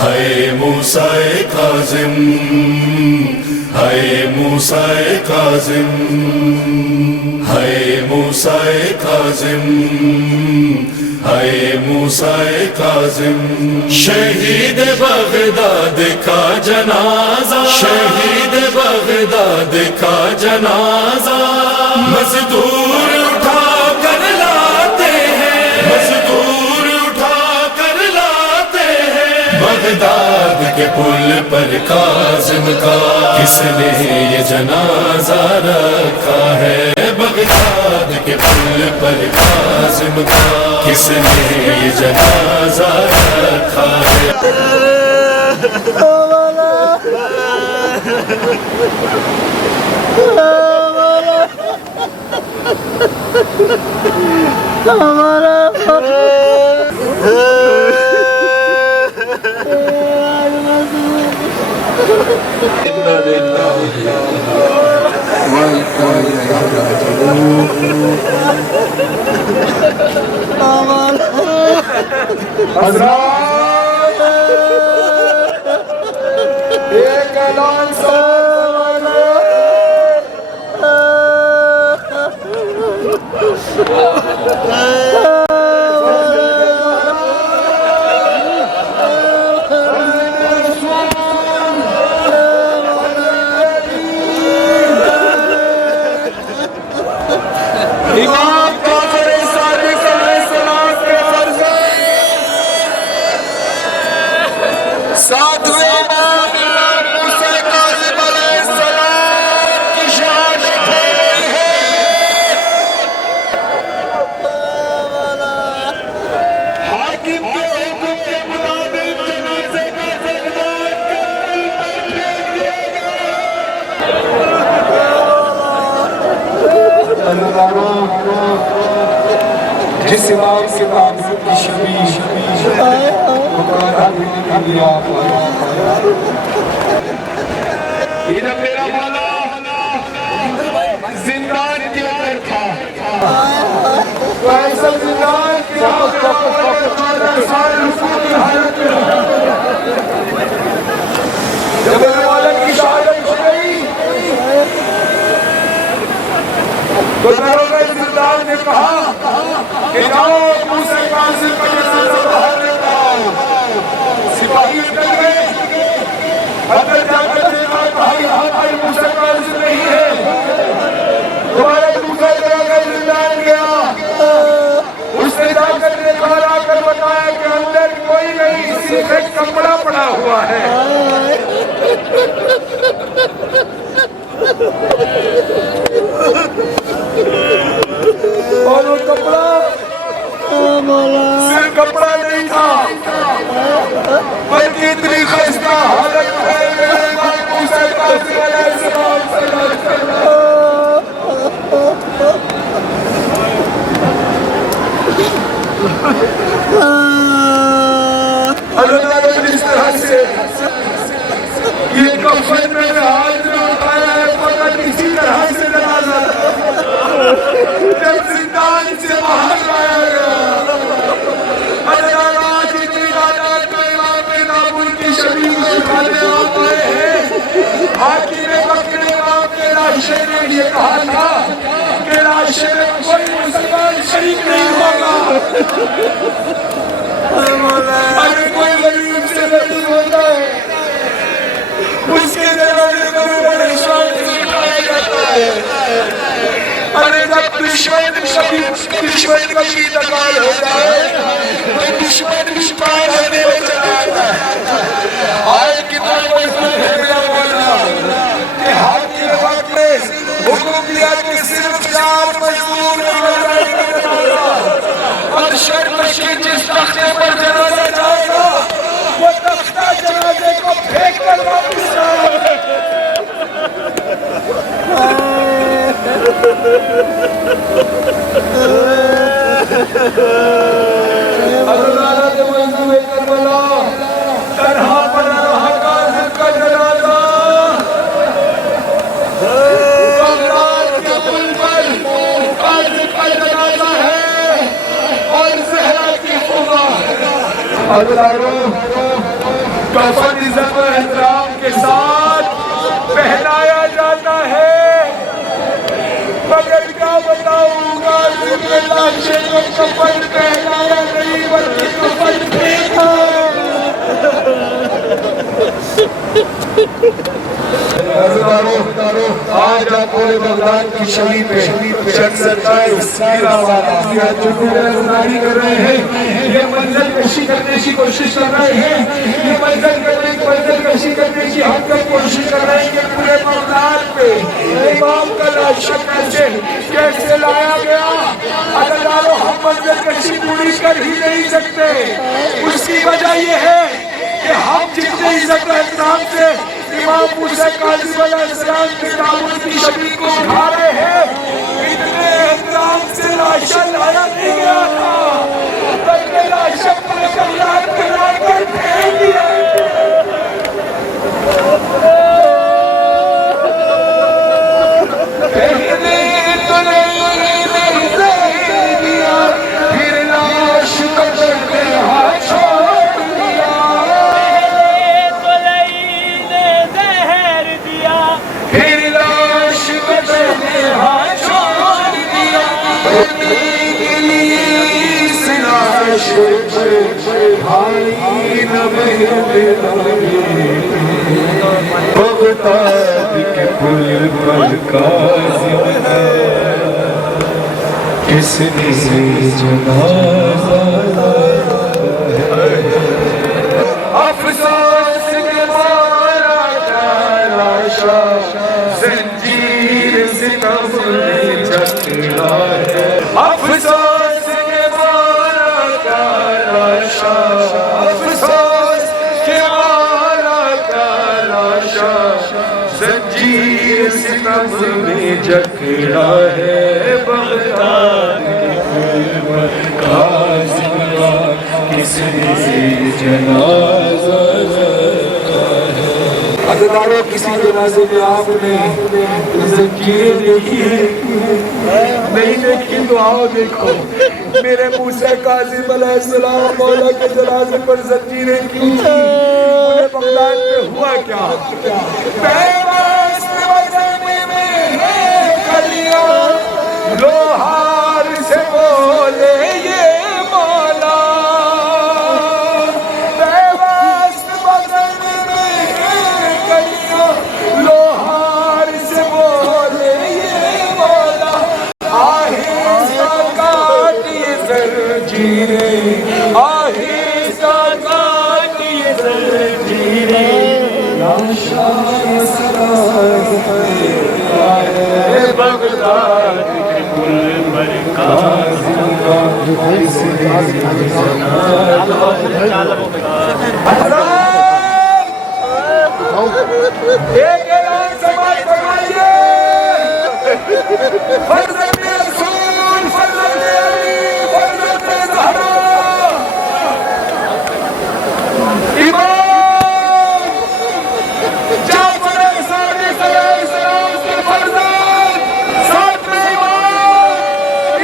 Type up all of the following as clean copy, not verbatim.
ہے موسیٰ کاظم، ہے موسیٰ کاظم، ہے موسیٰ کاظم، ہے موسیٰ کاظم، شہید بغداد کا جنازہ، شہید بغداد کا جنازہ، مزدور اٹھا کر لاتے ہیں، مزدور اٹھا کر لاتے ہیں، بغداد کے پل پر کاظم کا کس نے یہ جنازہ رکھا ہے، بغداد کے پل پر کاظم کا کس نے یہ جنازہ رکھا ہے۔ حضرات ایک اعلان جس امام کے معبود کی شبیہ مقررہ بھی نہیں دیا ادھر میرا مولا زندان کے اندر تھا، ایسا زندان کے اندر سارے رسول کی حالت میں جب میرے مولا کی شہادت ہو گئی تو دروگہ زندان نے کہا کہ جاؤ موسیٰ کاظم کا جنازہ باہر لے آؤ، سپاہی نکل گئے، اندر جا کر دیکھا کہا یہاں پر موسیٰ کاظم نہیں ہے، تمہارا دوسرا دروگہ زندان گیا، اس نے جا کر دیکھا لا کر بتایا کہ اندر کوئی نہیں، صرف ایک کپڑا پڑا ہوا ہے، اور وہ کپڑا صرف کپڑا نہیں تھا بلکہ اتنی خستہ حالت ہے میرے امام موسیٰ کاظم علیہ السلام صلی اللہ علیہ وسلم۔ اللہ نے اس طرح سے یہ کفن میں ہاتھ میں اٹھایا ہے، فقط اسی طرح سے جنازہ جب زندان سے باہر لایا گیا، اللہ آج اتنی تعداد میں امام کے معبود کی شبیہ اٹھانے آپ آئے ہیں، حاکم بکر امام کے لاشے نے یہ کہا تھا کہ لاشے میں کوئی مسلمان شریک نہیں ہوگا، اگر کوئی غریب سے غریب ہوتا ہے اس کے جنازے کو بڑے شان سے اٹھایا جاتا ہے، ارے جب دشمن کا بھی انتقال ہو جائے تو دشمن بھی پار ہونے میں چلا آتا ہے۔ آئے کتنا مضبوط ہے میرا مولا کہ حاکم وقت نے حکم دیا کہ صرف 4 مزدور اور شرط کی جس تختے پر جنازہ جائے گا وہ تختہ جنازے کو پھینک کر واپس جائے۔ اللہ کے منظور کربلا تنہا پڑا رہا کاظم کا جنازہ، بغداد کے پل پر کاظم کا جنازہ ہے اور زہرا کی خوبہ۔ کفن عزت و احترام کے ساتھ پہنایا جاتا ہے، مگر کیا بتاؤں گا لاشے کو کفن پہنایا نہیں بلکہ کفن پھینکا۔ آج آپ پورے بغداد کی شہید پہ چند ستائیس میرا والا جو ازداری کر رہے ہیں، یہ منزل کشی کرنے کی کوشش کر رہے ہیں، یہ منزل کشی کرنے کی ہم تک کوشش کر رہے ہیں کہ پورے بغداد پہ امام کا لاشا کیسے لایا گیا۔ اگر لالو ہم منزل کشی پوری کر ہی نہیں سکتے، اس کی وجہ یہ ہے کہ ہم جتنے عزت و احترام سے امام موسیٰ کاظم علیہ السلام کے تابوت کی شبیہ کو اٹھا رہے ہیں، اتنے احترام سے لاشا لایا نہیں گیا تھا، بلکہ لاشا پر کلات کلا کر پھینک دیا۔ پہلے تو نہیں زہر دیا، پھر لاش قبر میں ہاتھ چھوڑ دیا۔ پھر لاش قبر میں ہاتھ چھوڑ دیا۔ بھرنے کے لیے اس لاش پر بھائی نہ بغداد کے پل پر کاظم کس نے جنازہ افسوس کے مارا کا لاشا زنجیر ستم میں جکڑا ہے۔ افسوس کے مارا کا لاشا، افسوس کے مارا کا لاشا زنجیر ستم میں جکڑا ہے۔ بغداد کے پل پر کاظم کا کس نے جنازہ عزیزانو، کسی جنازے میں آپ نے زنجیر دیکھی نہیں دیکھی تو آؤ دیکھو میرے موسیٰ کاظم علیہ السلام مولا کے جنازے پر زنجیریں کیوں تھی؟ پورے بغداد میں ہوا کیا؟ پیوست وزن میں ہے کلیاں، لوہار سے بولے یہ مولا۔ پیوست وزن میں ہے کلیاں، لوہار سے بولے یہ مولا۔ آہستہ کاٹ یہ زنجیریں، آہستہ کاٹ یہ زنجیریں، لاشا سراز ہے بغداد کے پل پر کاظم کا کس نے ایک اعلان سماعت فرمائیے، فرزند رسول، فرزند علی، فرزند زہرا، امام جعفر صادق علیہ السلام کے فرزند، ساتویں امام،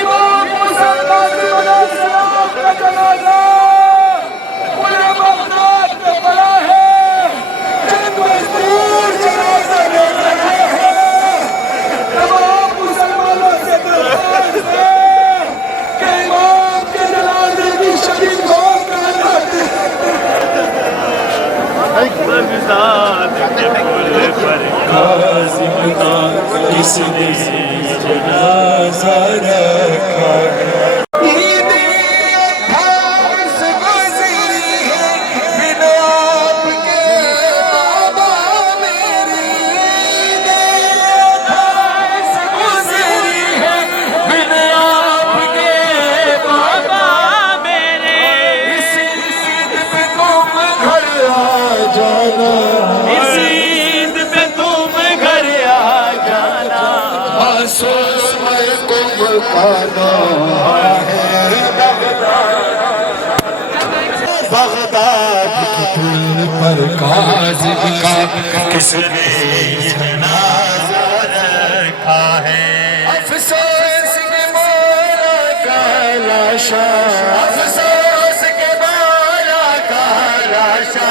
امام موسیٰ کاظم علیہ السلام کا جنازہ پورے بغداد میں پڑا ہے۔ چند مزدور جنازہ لے رہے ہیں، تمام مسلمانوں سے درخواست ہے کہ امام کے جنازے کی شبیہ کو کراتے ہیں۔ بغداد کے پل پر کاظم کا کس نے جنازہ رکھا ہے۔ عید 28 گزری ہے بن آپ کے بابا میری، عید 28 گزری ہے بن آپ کے بابا میرے۔ اس عید پہ تم گھر آ جانا، اس عید پہ تم گھر آ جانا، آسوس میں کم کھانا ہے بغداد کے پل پر کاظم کا کس نے جنازہ رکھا ہے۔ افسوس کے مولا کا لاشا، افسوس کے مولا کا لاشا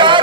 4